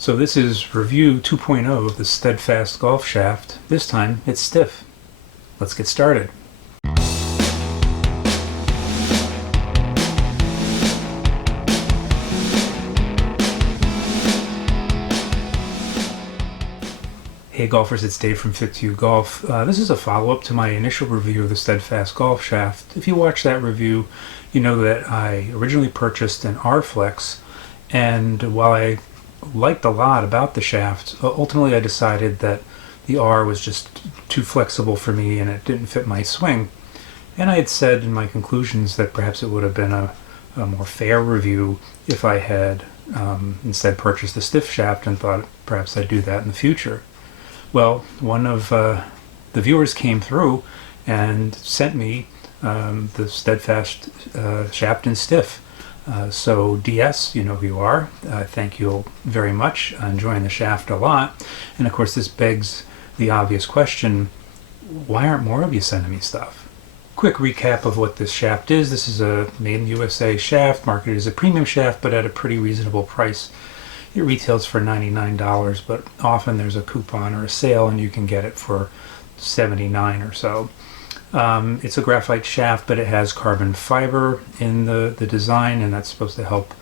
So this is review 2.0 of the Steadfast golf shaft. This time it's stiff. Let's get started. Hey golfers, it's Dave from Fit2U Golf. This is a follow-up to my initial review of the Steadfast golf shaft. If you watched that review, you know that I originally purchased an R-Flex, and while I liked a lot about the shaft, ultimately I decided that the R was just too flexible for me and it didn't fit my swing. And I had said in my conclusions that perhaps it would have been a more fair review if I had instead purchased the stiff shaft, and thought perhaps I'd do that in the future. Well, one of the viewers came through and sent me the Steadfast shaft in stiff. So DS, you know who you are. Thank you very much. I'm enjoying the shaft a lot. And of course this begs the obvious question, why aren't more of you sending me stuff? Quick recap of what this shaft is. This is a made in USA shaft, marketed as a premium shaft, but at a pretty reasonable price. It retails for $99, but often there's a coupon or a sale and you can get it for $79 or so. It's a graphite shaft, but it has carbon fiber in the design, and that's supposed to help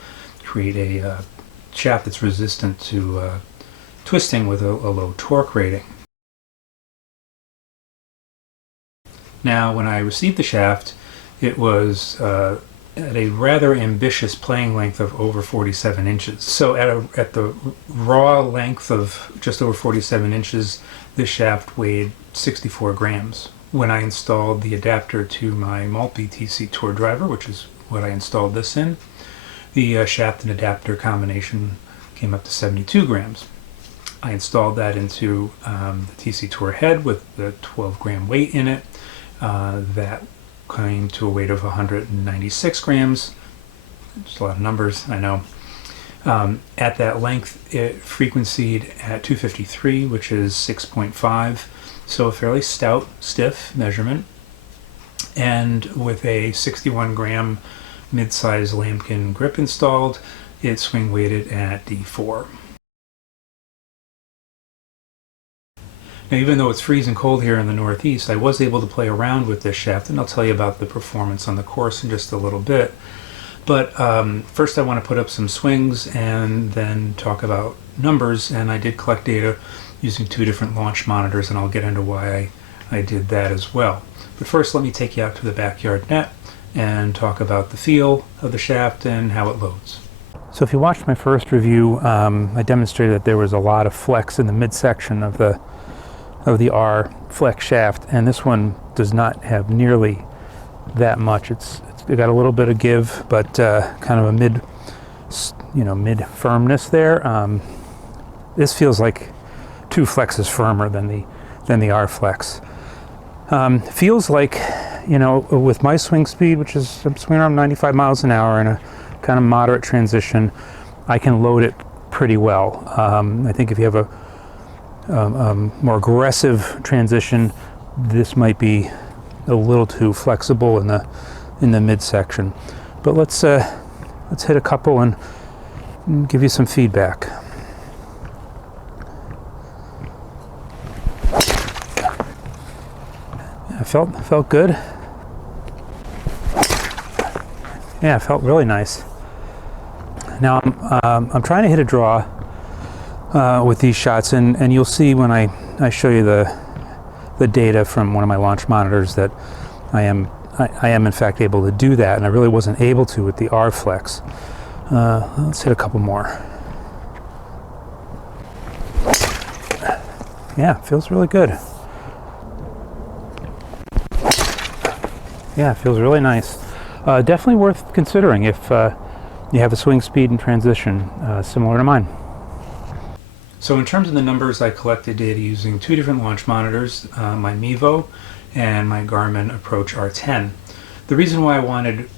create a shaft that's resistant to twisting with a low torque rating. Now, when I received the shaft, it was at a rather ambitious playing length of over 47 inches. So at the raw length of just over 47 inches, this shaft weighed 64 grams. When I installed the adapter to my multi-TC tour driver, which is what I installed this in, the shaft and adapter combination came up to 72 grams. I installed that into the TC Tour head with the 12 gram weight in it. That came to a weight of 196 grams. Just a lot of numbers, I know. At that length, it frequencied at 253, which is 6.5, so a fairly stout, stiff measurement. And with a 61 gram mid-size lambkin grip installed, it swing weighted at D4. Now, even though it's freezing cold here in the Northeast, I was able to play around with this shaft, and I'll tell you about the performance on the course in just a little bit. But first I want to put up some swings and then talk about numbers, and I did collect data using 2 different launch monitors, and I'll get into why I did that as well. But first, let me take you out to the backyard net and talk about the feel of the shaft and how it loads. So if you watched my first review, I demonstrated that there was a lot of flex in the midsection of the R flex shaft, and this one does not have nearly that much. It's got a little bit of give, but kind of a mid firmness there. This feels like 2 flexes firmer than the R flex. Feels like, with my swing speed, which is I'm swinging around 95 miles an hour in a kind of moderate transition, I can load it pretty well. I think if you have a more aggressive transition, this might be a little too flexible in the midsection. But let's hit a couple and give you some feedback. Yeah, felt good. Yeah, it felt really nice. Now I'm trying to hit a draw with these shots, and you'll see when I show you the data from one of my launch monitors that I am in fact able to do that, and I really wasn't able to with the R Flex. Let's hit a couple more. Yeah, feels really good. Yeah, it feels really nice. Definitely worth considering if you have a swing speed and transition similar to mine. So in terms of the numbers, I collected data using 2 different launch monitors, my Mevo and my Garmin Approach R10. The reason why I wanted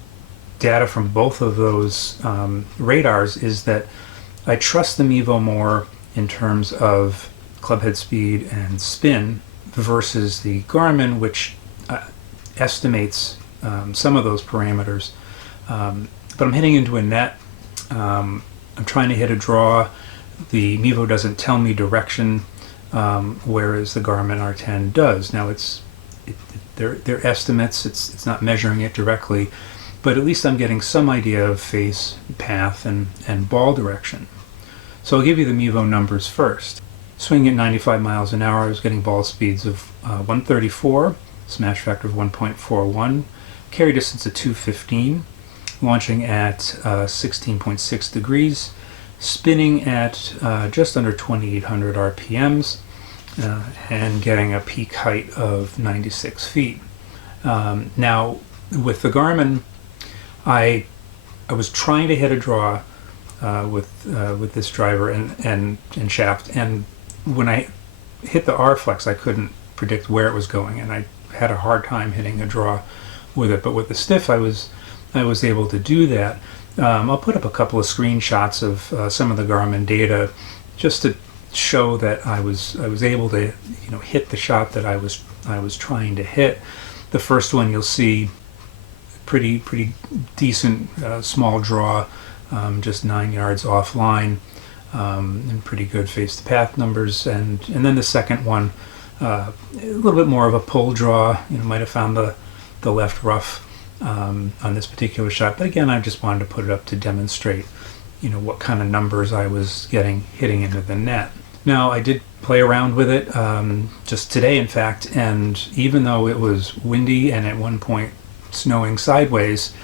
data from both of those radars is that I trust the Mevo more in terms of clubhead speed and spin versus the Garmin, which estimates some of those parameters. But I'm hitting into a net. I'm trying to hit a draw the Mevo doesn't tell me direction, whereas the Garmin R10 does. Now they're estimates, it's not measuring it directly, but at least I'm getting some idea of face, path, and ball direction. So I'll give you the Mevo numbers first. Swinging at 95 miles an hour, I was getting ball speeds of 134, smash factor of 1.41, carry distance of 215, launching at 16.6 degrees, spinning at just under 2,800 RPMs, and getting a peak height of 96 feet. Now, with the Garmin, I was trying to hit a draw with this driver and shaft, and when I hit the R-Flex, I couldn't predict where it was going, and I had a hard time hitting a draw with it. But with the Stiff, I was able to do that. I'll put up a couple of screenshots of some of the Garmin data just to show that I was able to hit the shot that I was trying to hit. The first one you'll see pretty decent small draw, just 9 yards offline, and pretty good face to path numbers. And then the second one, a little bit more of a pull draw. Might have found the left rough on this particular shot, but again, I just wanted to put it up to demonstrate what kind of numbers I was hitting into the net. Now, I did play around with it just today, in fact, and even though it was windy and at one point snowing sideways,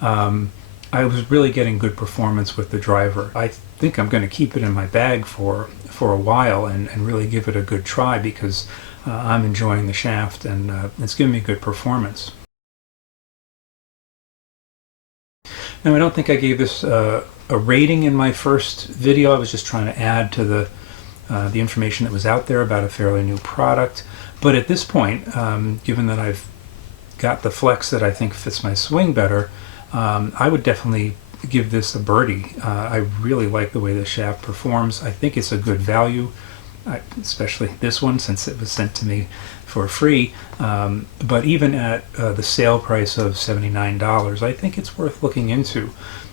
I was really getting good performance with the driver. I think I'm going to keep it in my bag for a while and really give it a good try, because I'm enjoying the shaft and it's giving me good performance. Now, I don't think I gave this a rating in my first video. I was just trying to add to the information that was out there about a fairly new product. But at this point, given that I've got the flex that I think fits my swing better, I would definitely give this a birdie. I really like the way the shaft performs. I think it's a good value, especially this one since it was sent to me for free. But even at the sale price of $79, I think it's worth looking into.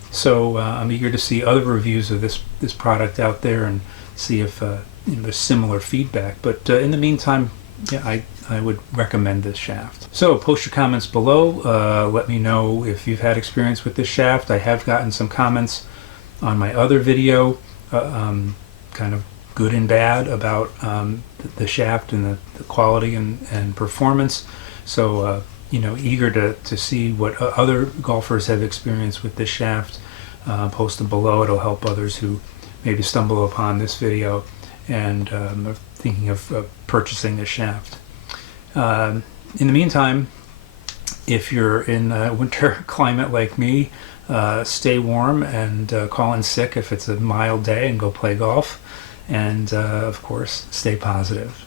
So I'm eager to see other reviews of this product out there and see if there's similar feedback. But in the meantime, yeah, I would recommend this shaft. So post your comments below. Let me know if you've had experience with this shaft. I have gotten some comments on my other video, kind of good and bad, about the shaft and the quality and performance. So eager to see what other golfers have experienced with this shaft. Post them below. It'll help others who maybe stumble upon this video and are thinking of purchasing this shaft. In the meantime, if you're in a winter climate like me, stay warm and call in sick if it's a mild day and go play golf. And of course, stay positive.